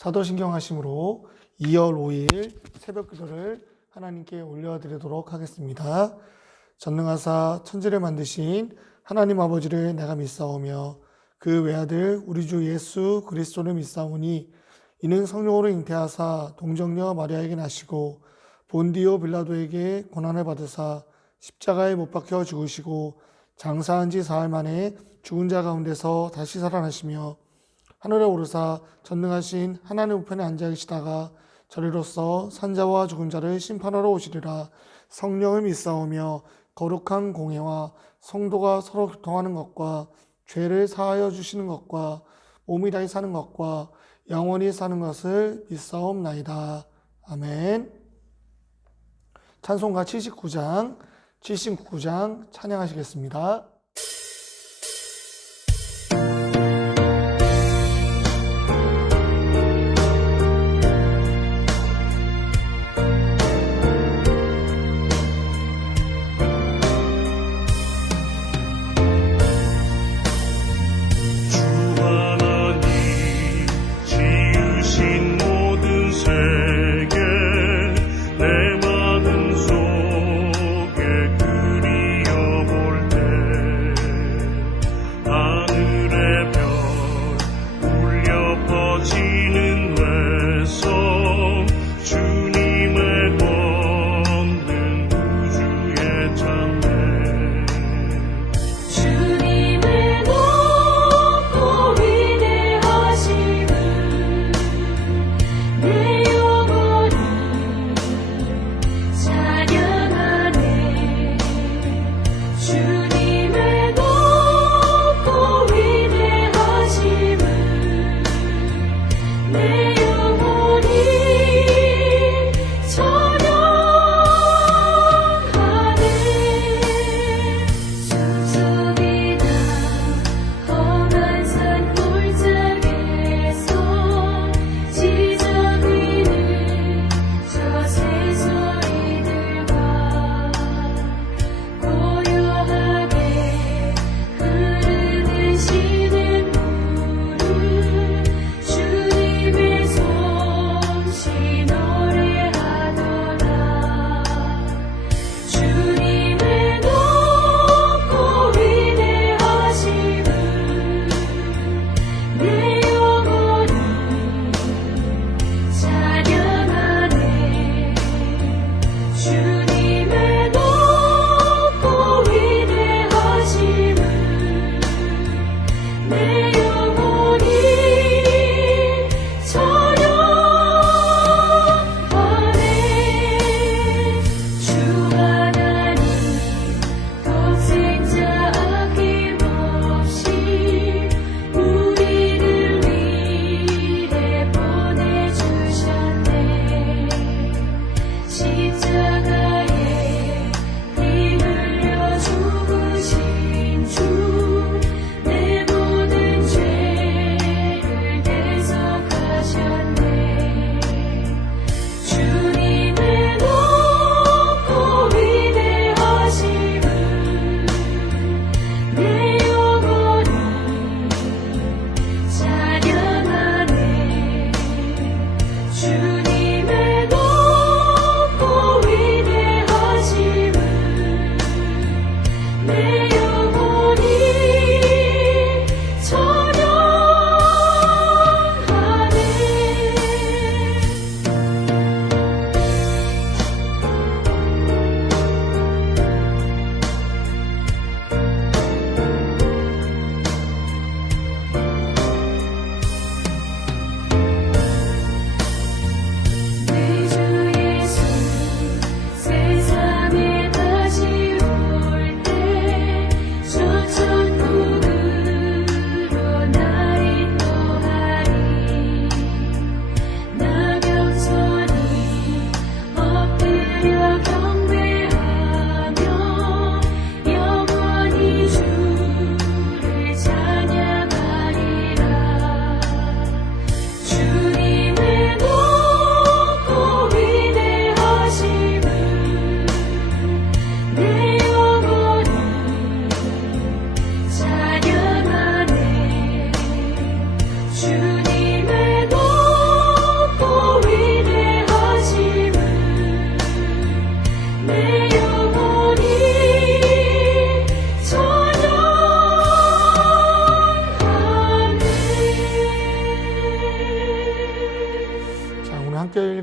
사도신경 하심으로 2월 5일 새벽 기도를 하나님께 올려드리도록 하겠습니다. 전능하사 천지를 만드신 하나님 아버지를 내가 믿사오며 그 외아들 우리 주 예수 그리스도를 믿사오니 이는 성령으로 잉태하사 동정녀 마리아에게 나시고 본디오 빌라도에게 고난을 받으사 십자가에 못 박혀 죽으시고 장사한 지 사흘 만에 죽은 자 가운데서 다시 살아나시며 하늘에 오르사 전능하신 하나님 우편에 앉아 계시다가 저리로서 산자와 죽은 자를 심판하러 오시리라. 성령을 믿사오며 거룩한 공회와 성도가 서로 교통하는 것과 죄를 사하여 주시는 것과 몸이 다시 사는 것과 영원히 사는 것을 믿사옵나이다. 아멘. 찬송가 79장 찬양하시겠습니다. 내 마음속에 그리워볼 때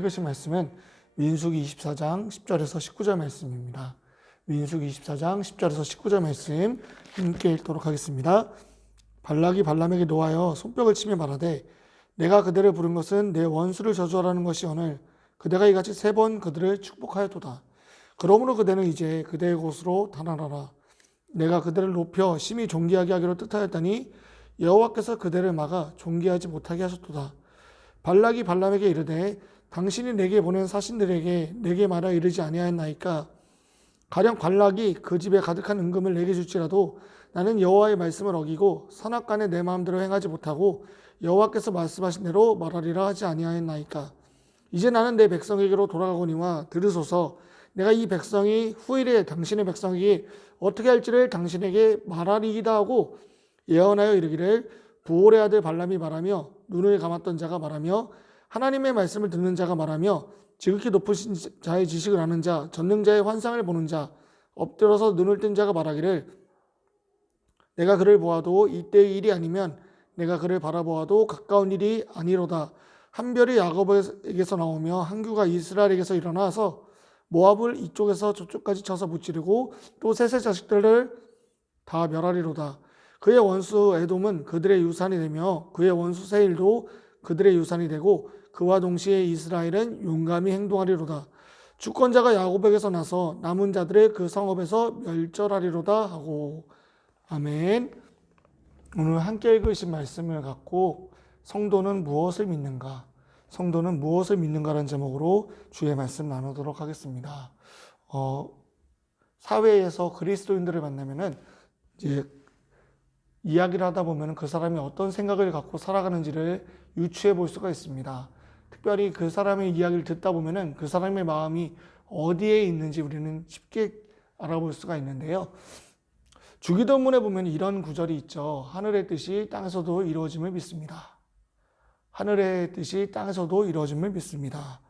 읽으신 말씀은 민수기 24장 10절에서 19절 말씀입니다. 민수기 24장 10절에서 19절 말씀 함께 읽도록 하겠습니다. 발락이 발람에게 노하여 손뼉을 치며 말하되 내가 그대를 부른 것은 내 원수를 저주하라는 것이오늘 그대가 이같이 3번 그들을 축복하였도다. 그러므로 그대는 이제 그대의 곳으로 달아나라. 내가 그대를 높여 심히 존귀하게 하기로 뜻하였더니 여호와께서 그대를 막아 존귀하지 못하게 하셨도다. 발락이 발람에게 이르되 당신이 내게 보낸 사신들에게 내게 말하 이르지 아니하였나이까. 가령 발락이 그 집에 가득한 은금을 내게 줄지라도 나는 여호와의 말씀을 어기고 선악간에 내 마음대로 행하지 못하고 여호와께서 말씀하신 대로 말하리라 하지 아니하였나이까. 이제 나는 내 백성에게로 돌아가거니와 들으소서. 내가 이 백성이 후일에 당신의 백성이 어떻게 할지를 당신에게 말하리이다 하고 예언하여 이르기를 부올의 아들 발람이 말하며 눈을 감았던 자가 말하며 하나님의 말씀을 듣는 자가 말하며 지극히 높으신 자의 지식을 아는 자 전능자의 환상을 보는 자 엎드려서 눈을 뜬 자가 말하기를 내가 그를 보아도 이때의 일이 아니면 내가 그를 바라보아도 가까운 일이 아니로다. 한 별이 야곱에게서 나오며 한 규가 이스라엘에게서 일어나서 모압을 이쪽에서 저쪽까지 쳐서 무찌르고 또 셋의 자식들을 다 멸하리로다. 그의 원수 에돔은 그들의 유산이 되며 그의 원수 세일도 그들의 유산이 되고 그와 동시에 이스라엘은 용감히 행동하리로다. 주권자가 야곱에게서 나서 남은 자들의 그 성읍에서 멸절하리로다 하고. 아멘. 오늘 함께 읽으신 말씀을 갖고 성도는 무엇을 믿는가? 성도는 무엇을 믿는가라는 제목으로 주의 말씀 나누도록 하겠습니다. 사회에서 그리스도인들을 만나면은 이제 이야기를 하다 보면 그 사람이 어떤 생각을 갖고 살아가는지를 유추해 볼 수가 있습니다. 특별히 그 사람의 이야기를 듣다 보면은 그 사람의 마음이 어디에 있는지 우리는 쉽게 알아볼 수가 있는데요. 주기도문에 보면 이런 구절이 있죠. 하늘의 뜻이 땅에서도 이루어짐을 믿습니다. 하늘의 뜻이 땅에서도 이루어짐을 믿습니다.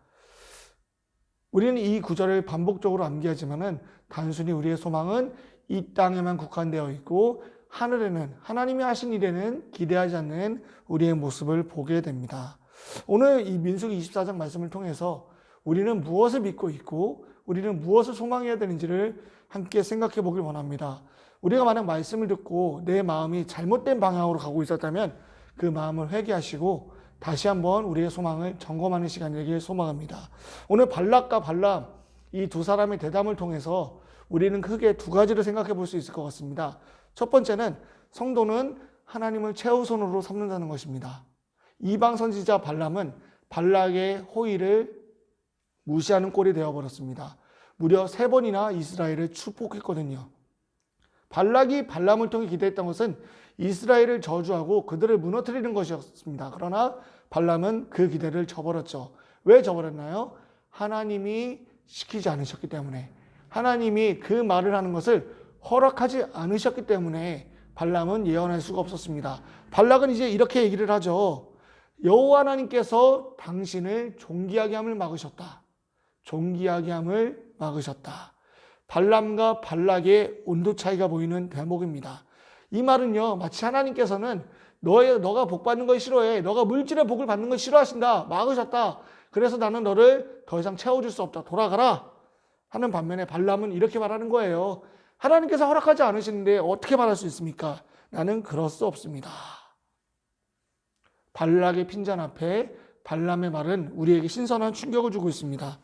우리는 이 구절을 반복적으로 암기하지만은 단순히 우리의 소망은 이 땅에만 국한되어 있고 하늘에는 하나님이 하신 일에는 기대하지 않는 우리의 모습을 보게 됩니다. 오늘 이 민수기 24장 말씀을 통해서 우리는 무엇을 믿고 있고 우리는 무엇을 소망해야 되는지를 함께 생각해 보길 원합니다. 우리가 만약 말씀을 듣고 내 마음이 잘못된 방향으로 가고 있었다면 그 마음을 회개하시고 다시 한번 우리의 소망을 점검하는 시간이 되길 소망합니다. 오늘 발락과 발람 이 두 사람의 대담을 통해서 우리는 크게 두 가지를 생각해 볼 수 있을 것 같습니다. 첫 번째는 성도는 하나님을 최우선으로 삼는다는 것입니다. 이방 선지자 발람은 발락의 호의를 무시하는 꼴이 되어버렸습니다. 무려 3번이나 이스라엘을 축복했거든요. 발락이 발람을 통해 기대했던 것은 이스라엘을 저주하고 그들을 무너뜨리는 것이었습니다. 그러나 발람은 그 기대를 저버렸죠. 왜 저버렸나요? 하나님이 시키지 않으셨기 때문에, 하나님이 그 말을 하는 것을 허락하지 않으셨기 때문에 발람은 예언할 수가 없었습니다. 발락은 이제 이렇게 얘기를 하죠. 여호와 하나님께서 당신을 존귀하게 함을 막으셨다. 존귀하게 함을 막으셨다. 발람과 발락의 온도 차이가 보이는 대목입니다. 이 말은요, 마치 하나님께서는 너가 복 받는 걸 싫어해. 너가 물질의 복을 받는 걸 싫어하신다. 막으셨다. 그래서 나는 너를 더 이상 채워줄 수 없다. 돌아가라. 하는 반면에 발람은 이렇게 말하는 거예요. 하나님께서 허락하지 않으시는데 어떻게 말할 수 있습니까? 나는 그럴 수 없습니다. 발락의 핀잔 앞에 발람의 말은 우리에게 신선한 충격을 주고 있습니다.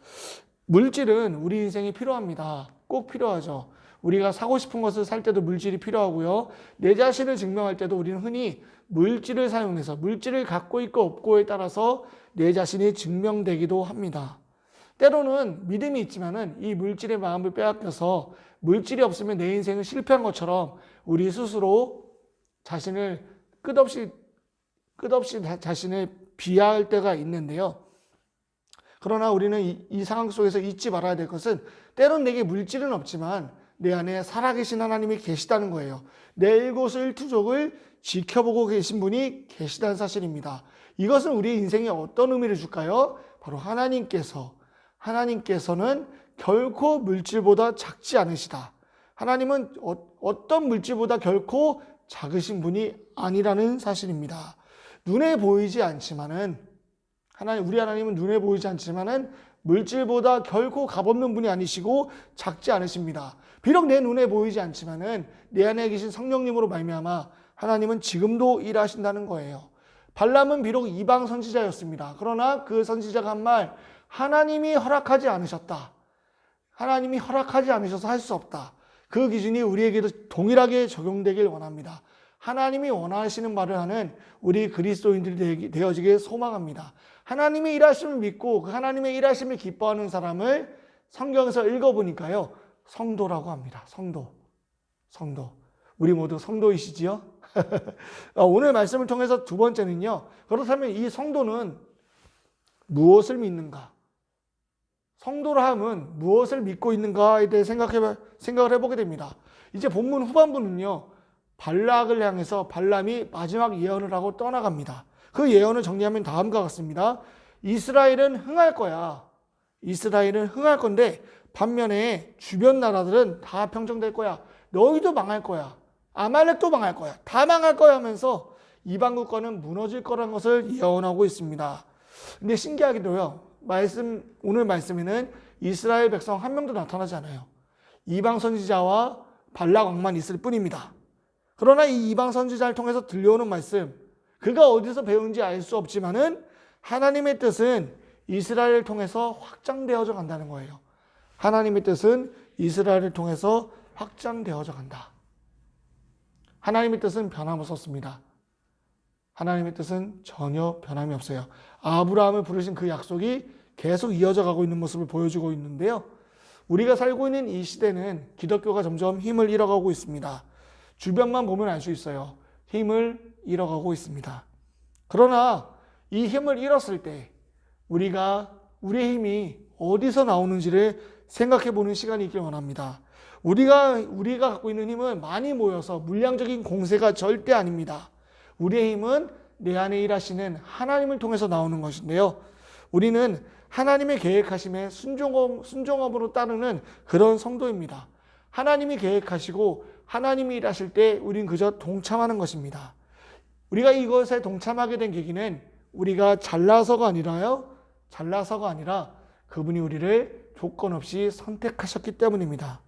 물질은 우리 인생에 필요합니다. 꼭 필요하죠. 우리가 사고 싶은 것을 살 때도 물질이 필요하고요. 내 자신을 증명할 때도 우리는 흔히 물질을 사용해서 물질을 갖고 있고 없고에 따라서 내 자신이 증명되기도 합니다. 때로는 믿음이 있지만은 이 물질의 마음을 빼앗겨서 물질이 없으면 내 인생은 실패한 것처럼 우리 스스로 자신을 끝없이 자신을 비하할 때가 있는데요. 그러나 우리는 이 상황 속에서 잊지 말아야 될 것은 때론 내게 물질은 없지만 내 안에 살아계신 하나님이 계시다는 거예요. 내 일거수일투족을 지켜보고 계신 분이 계시다는 사실입니다. 이것은 우리 인생에 어떤 의미를 줄까요? 바로 하나님께서는 결코 물질보다 작지 않으시다. 하나님은 어떤 물질보다 결코 작으신 분이 아니라는 사실입니다. 눈에 보이지 않지만은 우리 하나님은 눈에 보이지 않지만은 물질보다 결코 값없는 분이 아니시고 작지 않으십니다. 비록 내 눈에 보이지 않지만은 내 안에 계신 성령님으로 말미암아 하나님은 지금도 일하신다는 거예요. 발람은 비록 이방 선지자였습니다. 그러나 그 선지자가 한 말, 하나님이 허락하지 않으셨다. 하나님이 허락하지 않으셔서 할 수 없다. 그 기준이 우리에게도 동일하게 적용되길 원합니다. 하나님이 원하시는 말을 하는 우리 그리스도인들이 되어지길 소망합니다. 하나님의 일하심을 믿고 그 하나님의 일하심을 기뻐하는 사람을 성경에서 읽어보니까요, 성도라고 합니다. 성도. 우리 모두 성도이시지요? 오늘 말씀을 통해서 두 번째는요, 그렇다면 이 성도는 무엇을 믿는가? 성도라 함은 무엇을 믿고 있는가에 대해 생각을 해보게 됩니다. 이제 본문 후반부는요, 발락을 향해서 발람이 마지막 예언을 하고 떠나갑니다. 그 예언을 정리하면 다음과 같습니다. 이스라엘은 흥할 거야. 이스라엘은 흥할 건데 반면에 주변 나라들은 다 평정될 거야. 너희도 망할 거야. 아말렉도 망할 거야. 다 망할 거야 하면서 이방 국가는 무너질 거라는 것을 예언하고 있습니다. 근데 신기하게도요, 오늘 말씀에는 이스라엘 백성 한 명도 나타나지 않아요. 이방 선지자와 발락 왕만 있을 뿐입니다. 그러나 이 이방 선지자를 통해서 들려오는 말씀, 그가 어디서 배운지 알 수 없지만은 하나님의 뜻은 이스라엘을 통해서 확장되어져 간다는 거예요. 하나님의 뜻은 이스라엘을 통해서 확장되어져 간다. 하나님의 뜻은 변함없었습니다. 하나님의 뜻은 전혀 변함이 없어요. 아브라함을 부르신 그 약속이 계속 이어져 가고 있는 모습을 보여주고 있는데요. 우리가 살고 있는 이 시대는 기독교가 점점 힘을 잃어가고 있습니다. 주변만 보면 알 수 있어요. 힘을 잃어가고 있습니다. 그러나 이 힘을 잃었을 때 우리의 힘이 어디서 나오는지를 생각해 보는 시간이 있길 원합니다. 우리가 갖고 있는 힘은 많이 모여서 물량적인 공세가 절대 아닙니다. 우리의 힘은 내 안에 일하시는 하나님을 통해서 나오는 것인데요. 우리는 하나님의 계획하심에 순종함으로 따르는 그런 성도입니다. 하나님이 계획하시고 하나님이 일하실 때 우린 그저 동참하는 것입니다. 우리가 이것에 동참하게 된 계기는 우리가 잘나서가 아니라 그분이 우리를 조건 없이 선택하셨기 때문입니다.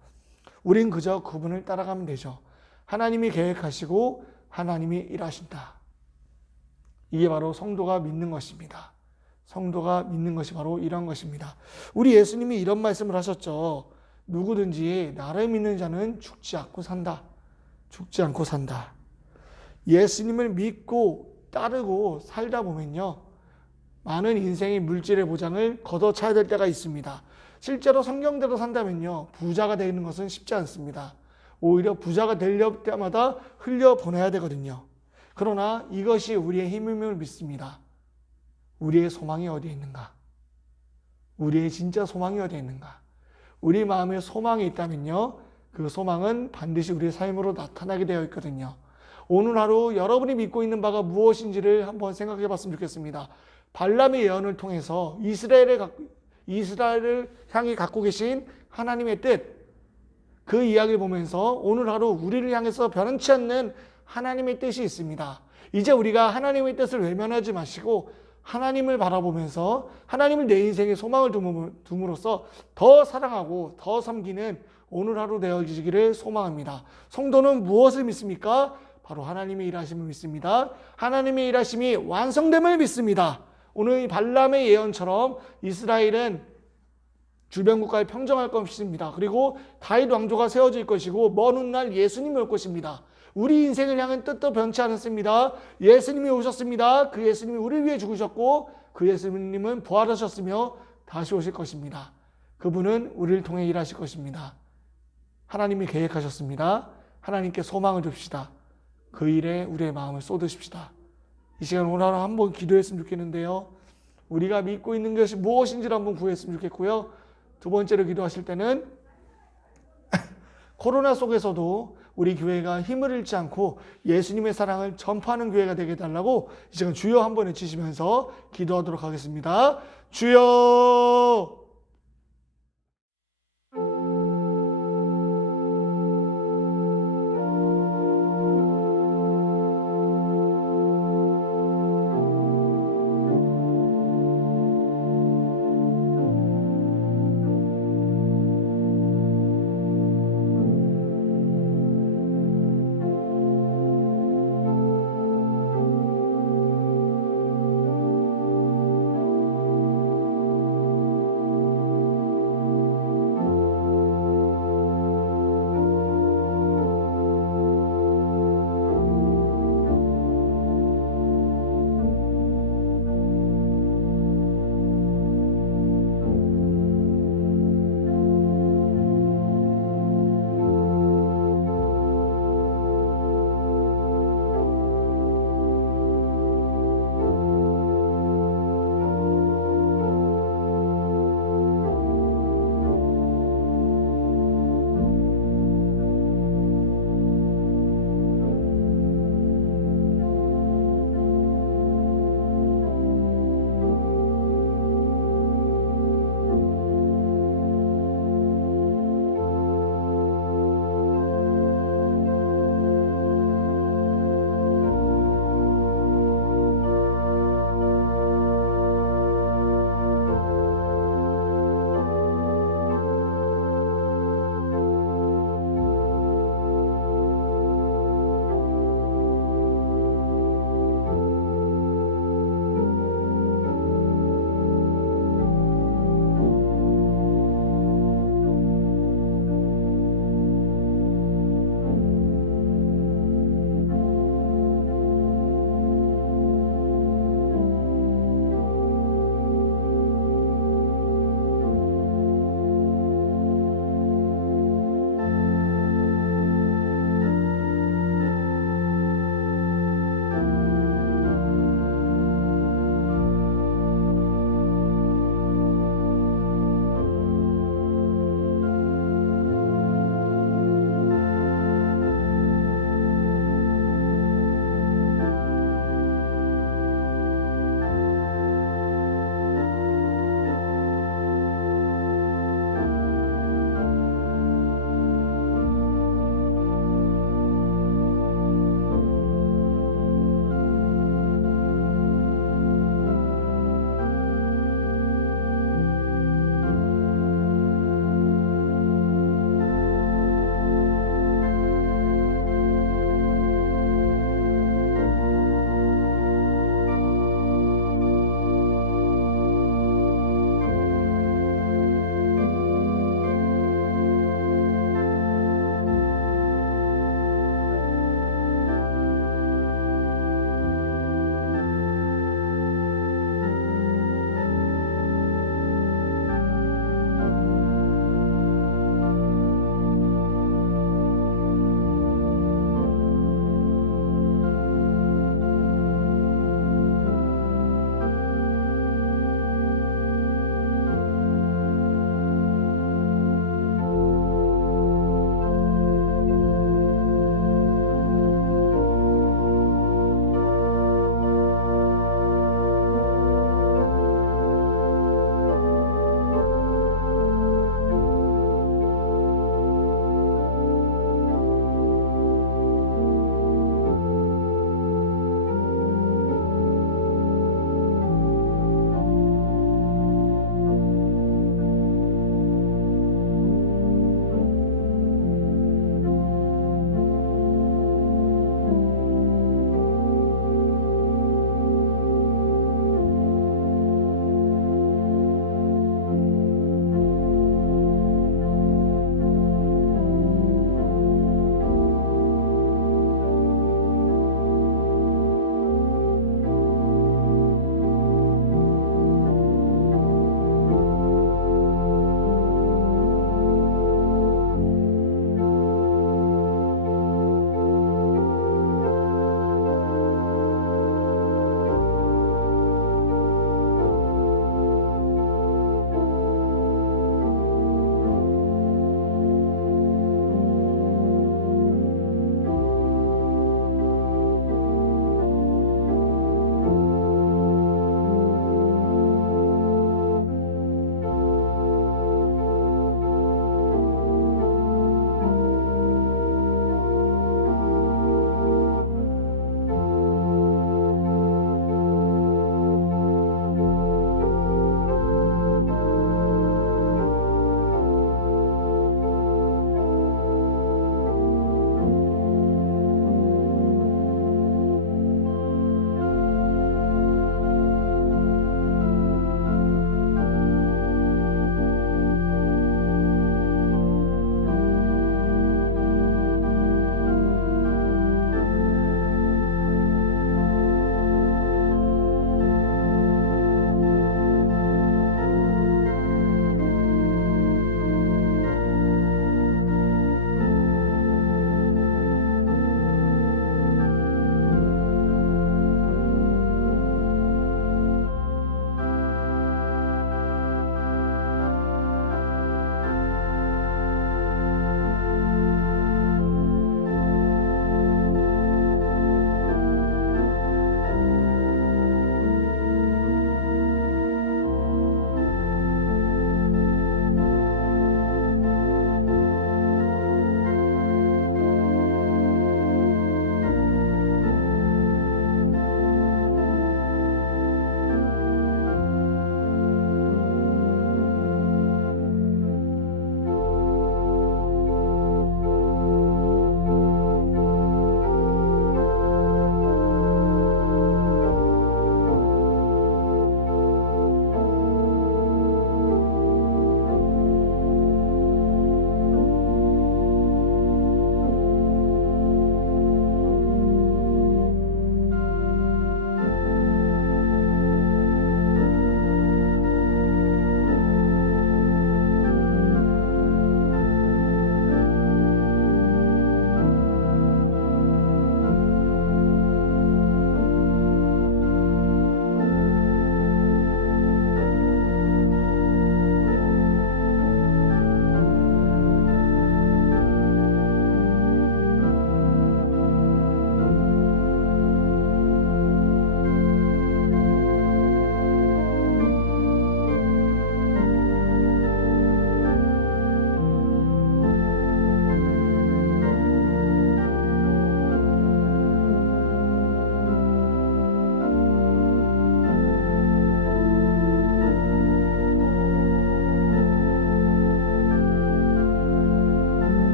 우린 그저 그분을 따라가면 되죠. 하나님이 계획하시고 하나님이 일하신다. 이게 바로 성도가 믿는 것입니다. 성도가 믿는 것이 바로 이런 것입니다. 우리 예수님이 이런 말씀을 하셨죠. 누구든지 나를 믿는 자는 죽지 않고 산다. 죽지 않고 산다. 예수님을 믿고 따르고 살다 보면요, 많은 인생의 물질의 보장을 걷어차야 될 때가 있습니다. 실제로 성경대로 산다면요, 부자가 되는 것은 쉽지 않습니다. 오히려 부자가 되려 때마다 흘려보내야 되거든요. 그러나 이것이 우리의 힘임을 믿습니다. 우리의 소망이 어디에 있는가? 우리의 진짜 소망이 어디에 있는가? 우리 마음에 소망이 있다면요, 그 소망은 반드시 우리의 삶으로 나타나게 되어 있거든요. 오늘 하루 여러분이 믿고 있는 바가 무엇인지를 한번 생각해 봤으면 좋겠습니다. 발람의 예언을 통해서 이스라엘을 향해 갖고 계신 하나님의 뜻, 그 이야기를 보면서 오늘 하루 우리를 향해서 변치 않는 하나님의 뜻이 있습니다. 이제 우리가 하나님의 뜻을 외면하지 마시고 하나님을 바라보면서 하나님을 내 인생에 소망을 둠으로써 더 사랑하고 더 섬기는 오늘 하루 되어지기를 소망합니다. 성도는 무엇을 믿습니까? 바로 하나님의 일하심을 믿습니다. 하나님의 일하심이 완성됨을 믿습니다. 오늘 이 발람의 예언처럼 이스라엘은 주변 국가에 평정할 것입니다. 그리고 다윗 왕조가 세워질 것이고 먼 훗날 예수님이 올 것입니다. 우리 인생을 향한 뜻도 변치 않았습니다. 예수님이 오셨습니다. 그 예수님이 우리를 위해 죽으셨고 그 예수님은 부활하셨으며 다시 오실 것입니다. 그분은 우리를 통해 일하실 것입니다. 하나님이 계획하셨습니다. 하나님께 소망을 줍시다. 그 일에 우리의 마음을 쏟으십시다. 이 시간 오늘 하루 한번 기도했으면 좋겠는데요. 우리가 믿고 있는 것이 무엇인지를 한번 구했으면 좋겠고요. 두 번째로 기도하실 때는 코로나 속에서도 우리 교회가 힘을 잃지 않고 예수님의 사랑을 전파하는 교회가 되게 해달라고 이 시간 주여 한번 외치시면서 기도하도록 하겠습니다. 주여!